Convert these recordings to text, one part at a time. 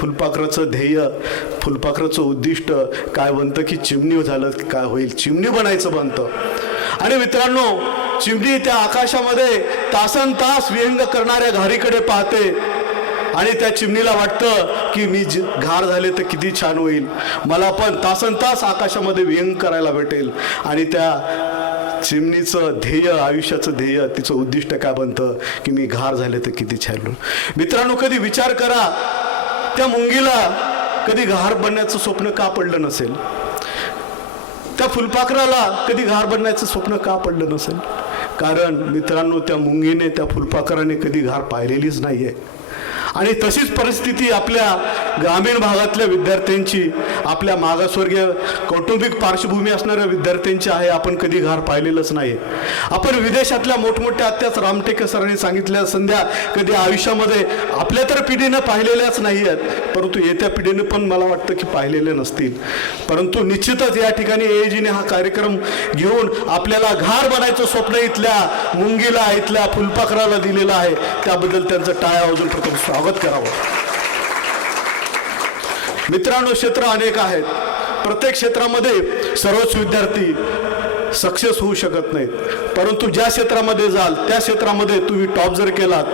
फुलपाखराचं ध्येय फुलपाखराचं उद्दिष्ट काय बनतं की चिमणी झालं काय होईल? चिमणी बनायचं बनतं. आणि मित्रांनो चिमणी त्या आकाशामध्ये तासन तास विहंग करणाऱ्या घारीकडे पाहते. आणि त्या चिमणीला वाटतं की मी ज- घार झाले तर किती छान होईल. मला पण तासन तास आकाशामध्ये व्यंग करायला भेटेल. आणि त्या चिमणीचं ध्येय आयुष्याचं ध्येय तिचं उद्दिष्ट काय बनतं? की मी घार झाले तर किती छान मित्रांनो कधी विचार करा त्या मुंगीला कधी घार बनण्याचं स्वप्न का पडलं नसेल? त्या फुलपाखराला कधी घार बनण्याचं स्वप्न का पडलं नसेल? कारण मित्रांनो त्या मुंगीने त्या फुलपाखराने कधी घार पाहिलेलीच नाही आहे आणि तशीच परिस्थिती आपल्या ग्रामीण भागातल्या विद्यार्थ्यांची आपल्या मागासवर्गीय कौटुंबिक पार्श्वभूमी असणाऱ्या विद्यार्थ्यांची आहे आपण कधी घार पाहिलेलंच नाही आपण विदेशातल्या मोठमोठ्या आत्याच रामटेके सरांनी सांगितल्या संध्या कधी आयुष्यामध्ये आपल्या तर पिढीनं पाहिलेल्याच नाही आहेत परंतु येत्या पिढीनं पण मला वाटतं की पाहिलेले नसतील. परंतु निश्चितच या ठिकाणी एजीने हा कार्यक्रम घेऊन आपल्याला घार बनायचं स्वप्न इथल्या मुंगीला इथल्या फुलपाखराला दिलेलं आहे. त्याबद्दल त्यांचं टाळ्या वाजून आपण स्वागत करावं. मित्रांनो क्षेत्र अनेक आहेत. प्रत्येक क्षेत्रामध्ये सर्वच विद्यार्थी सक्सेस होऊ शकत नाहीत. परंतु ज्या क्षेत्रामध्ये जाल त्या क्षेत्रामध्ये तुम्ही टॉप जर केलात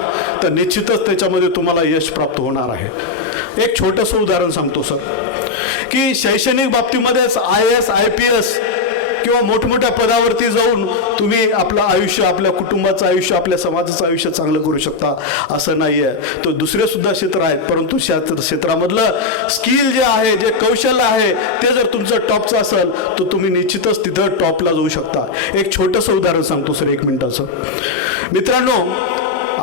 तर निश्चितच त्याच्यामध्ये तुम्हाला यश प्राप्त होणार आहे. एक छोटंसं उदाहरण सांगतो सर. की शैक्षणिक बाबतीमध्येच I S I P S किंवा मोठमोठ्या पदावरती जाऊन तुम्ही आपलं आयुष्य आपल्या कुटुंबाचं आयुष्य आपल्या समाजाचं आयुष्य चांगलं करू शकता असं नाही आहे तो दुसरे सुद्धा क्षेत्र आहेत परंतु क्षेत्रामधलं स्किल जे आहे जे कौशल्य आहे ते जर तुमचं टॉपचं असेल तर तुम्ही निश्चितच तिथं टॉपला जाऊ शकता. एक छोटंसं उदाहरण सांगतो सर एक मिनिटाचं. मित्रांनो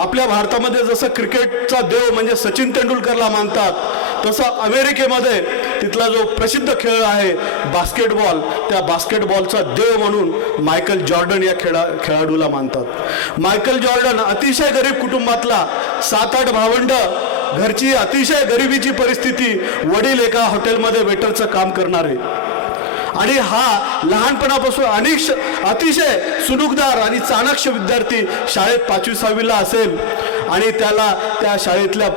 आपल्या भारतामध्ये जसं क्रिकेटचा देव म्हणजे सचिन तेंडुलकरला मानतात तसं अमेरिकेमध्ये तिथला जो प्रसिद्ध खेळ आहे बास्केटबॉल त्या बास्केटबॉलचा देव म्हणून मायकल जॉर्डन या खेळा खेळाडूला मानतात. मायकल जॉर्डन अतिशय गरीब कुटुंबातला सात आठ भावंड घरची अतिशय गरिबीची परिस्थिती वडील एका हॉटेलमध्ये वेटरचं काम करणारे. आणि हा लहानपणापासून अनेक अतिशय सुनुकदार आणि चाणक्य विद्यार्थी शाळेत पाचवी सहावीला असेल आणि त्याला त्या शाळेतल्या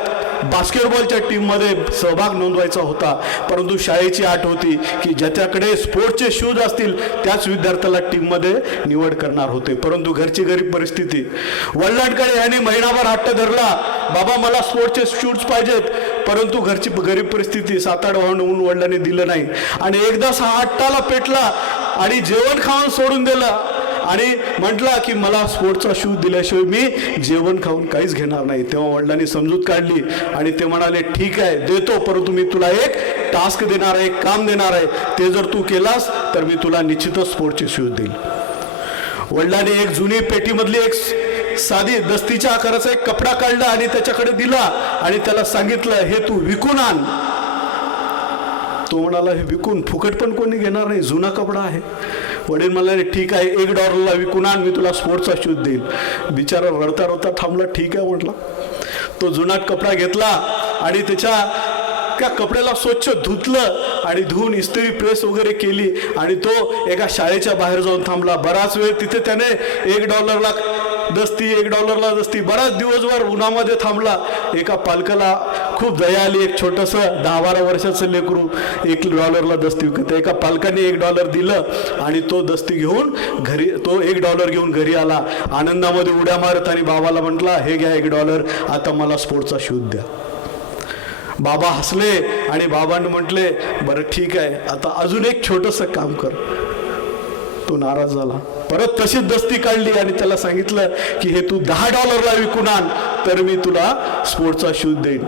बास्केटबॉलच्या टीममध्ये सहभाग नोंदवायचा होता. परंतु शाळेची आठ होती की ज्याच्याकडे स्पोर्ट्सचे शूज असतील त्याच विद्यार्थ्याला टीममध्ये निवड करणार होते. परंतु घरची गरीब परिस्थिती. वडिलांकडे यांनी महिनाभर हट्ट धरला. बाबा मला स्पोर्ट्सचे शूज पाहिजेत. परंतु घरची गरीब परिस्थिती सात आठ वाहन ऊन वडिलांनी दिलं नाही. आणि एकदा सहा हट्टाला पेटला आणि जेवण खाऊन सोडून दिलं. आणि म्हटला की मला स्पोर्ट्सचा शूज दिल्याशिवाय मी जेवण खाऊन काहीच घेणार नाही. तेव्हा वडिलांनी समजूत काढली आणि ते म्हणाले ठीक आहे देतो परंतु मी तुला एक टास्क देणार आहे एक काम देणार आहे. ते जर तू केलास तर मी तुला निश्चितच स्पोर्टचे शूज देईल. वडिलांनी एक जुनी पेटीमधली एक साधी दस्तीच्या आकाराचा एक कपडा काढला आणि त्याच्याकडे दिला आणि त्याला सांगितलं हे तू विकून आण. तो म्हणाला हे विकून फुकट पण कोणी घेणार नाही जुना कपडा आहे. वडील म्हणाले ठीक आहे एक डॉलरला विकून आण मी तुला स्पोर्ट्सचा शूज देईल बिचारा रडता रडता थांबला ठीक आहे म्हटला. तो जुनाट कपडा घेतला आणि त्याच्या त्या कपड्याला स्वच्छ धुतलं आणि धुवून इस्त्री प्रेस वगैरे केली आणि तो एका शाळेच्या बाहेर जाऊन थांबला. बराच वेळ तिथे त्याने एक डॉलरला दस्ती एक डॉलरला दस्ती बराच दिवसभर उन्हामध्ये थांबला. एका पालकाला खूप दया आली एक छोटंसं दहा बारा वर्षाचं लेकरू एक डॉलरला दस्ती विकत एका पालकाने एक डॉलर दिलं आणि तो दस्ती घेऊन घरी तो एक डॉलर घेऊन घरी आला. आनंदामध्ये उड्या मारत आणि बाबाला म्हटला हे घ्या एक डॉलर आता मला स्पोर्टचा शूज द्या. बाबा हसले आणि बाबांनी म्हटले बरं ठीक आहे आता अजून एक छोटंसं काम कर. तो नाराज झाला. परत तशीच दस्ती काढली आणि त्याला सांगितलं की हे तू दहा डॉलरला विकून आण तर मी तुला स्पोर्टचा शूज देईन.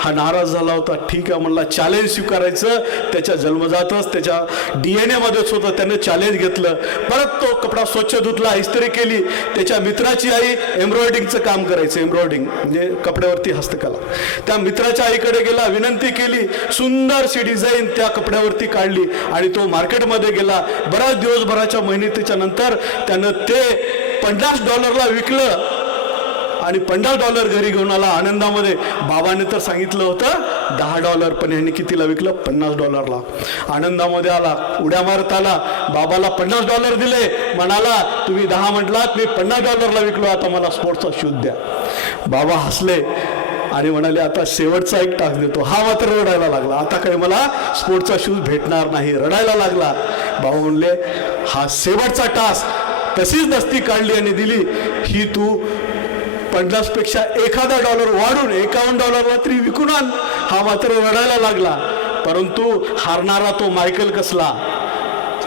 हा नाराज झाला होता. ठीक आहे म्हणला चॅलेंज स्वीकारायचं. त्याच्या जन्मजातच त्याच्या डी एन एमध्येच होतं त्यानं चॅलेंज घेतलं. परत तो कपडा स्वच्छ धुतला इस्त्री केली. त्याच्या मित्राची आई एम्ब्रॉयडिंगचं काम करायचं एम्ब्रॉयडिंग म्हणजे कपड्यावरती हस्तकला. त्या मित्राच्या आईकडे गेला विनंती केली. सुंदरशी डिझाईन त्या कपड्यावरती काढली आणि तो मार्केटमध्ये गेला. बराच दिवसभराच्या मेहनतीच्या नंतर त्यानं ते पन्नास डॉलरला विकलं. आणि पन्नास डॉलर घरी घेऊन आला आनंदामध्ये. बाबाने तर सांगितलं होतं दहा डॉलर पण यांनी कितीला विकलं? पन्नास डॉलरला. आनंदामध्ये आला उड्या मारत आला. बाबाला पन्नास डॉलर दिले. म्हणाला तुम्ही दहा म्हटलात मी पन्नास डॉलरला विकलो. आता मला स्पोर्ट्सचा शूज द्या. बाबा हसले आणि म्हणाले आता शेवटचा एक टास्क देतो. हा मात्र रडायला लागला. आता काही मला स्पोर्टचा शूज भेटणार नाही. रडायला लागला. भाऊ म्हणले हा शेवटचा टास्क तशीच दस्ती काढली आणि दिली. ही तू पन्नासपेक्षा एखादा डॉलर वाढून एकावन्न डॉलरला तरी विकून आण. हा मात्र रडायला लागला. परंतु हारणारा तो मायकल कसला?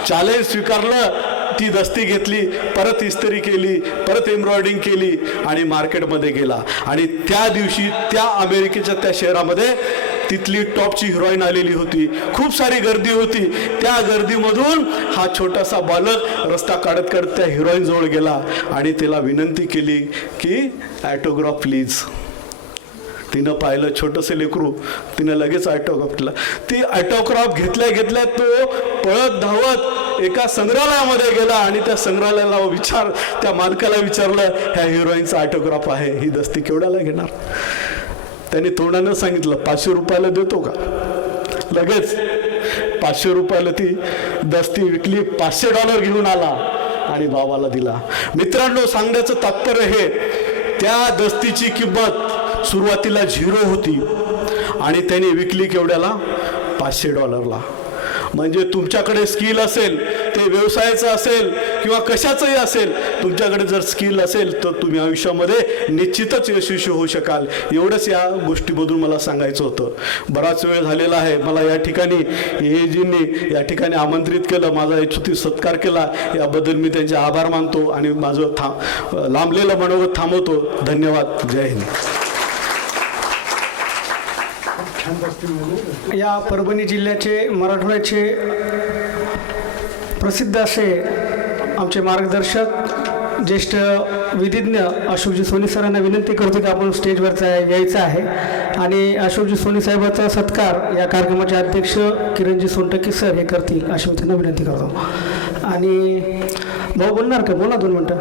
चॅलेंज स्वीकारलं ती दस्ती घेतली परत इस्त्री केली परत एम्ब्रॉयडिंग केली आणि मार्केटमध्ये गेला. आणि त्या दिवशी त्या अमेरिकेच्या त्या शहरामध्ये तिथली टॉपची हिरोईन आलेली होती. खूप सारी गर्दी होती. त्या गर्दीमधून हा छोटासा बालक रस्ता काढत काढत त्या हिरोईन जवळ गेला आणि तिला विनंती केली की ॲटोग्राफ प्लीज तिनं पाहिलं छोटंसं लेकरू. तिनं लगेच ऑटोग्राफ केला. ती ऑटोग्राफ घेतल्या घेतल्या तो पळत धावत एका संग्रहालयामध्ये गेला आणि त्या संग्रहालयाला विचार त्या मालकाला विचारलं ह्या हिरोईनचा ऑटोग्राफ आहे. ही दस्ती केवढ्याला घेणार? त्यांनी तोंडानं सांगितलं पाचशे रुपयाला देतो का? लगेच पाचशे रुपयाला ती दस्ती विकली पाचशे डॉलर घेऊन आला आणि बाबाला दिला. मित्रांनो सांगण्याचं तात्पर्य हे त्या दस्तीची किंमत सुरुवातीला झिरो होती आणि त्याने विकली केवढ्याला? पाचशे डॉलरला म्हणजे तुमच्याकडे स्किल असेल ते व्यवसायाचं असेल किंवा कशाचंही असेल तुमच्याकडे जर स्किल असेल तर तुम्ही आयुष्यामध्ये निश्चितच यशस्वी होऊ शकाल. एवढंच या गोष्टीमधून मला सांगायचं होतं. बराच वेळ झालेला आहे. मला या ठिकाणी एजींनी या ठिकाणी आमंत्रित केलं. माझा यशस्वी सत्कार केला. याबद्दल मी त्यांचे आभार मानतो आणि माझं थांब लांबलेलं मनोगत थांबवतो. धन्यवाद. जय हिंद. या परभणी जिल्ह्याचे मराठवाड्याचे प्रसिद्ध असे आमचे मार्गदर्शक ज्येष्ठ विधिज्ञ अशोकजी सोनी सरांना विनंती करतो की आपण स्टेजवरचा यायचं आहे. आणि अशोकजी सोनी साहेबाचा सत्कार या कार्यक्रमाचे अध्यक्ष किरणजी सोनटके सर हे करतील अशी मी त्यांना विनंती करतो. आणि भाऊ बोलणार का? बोला दोन मिनटं.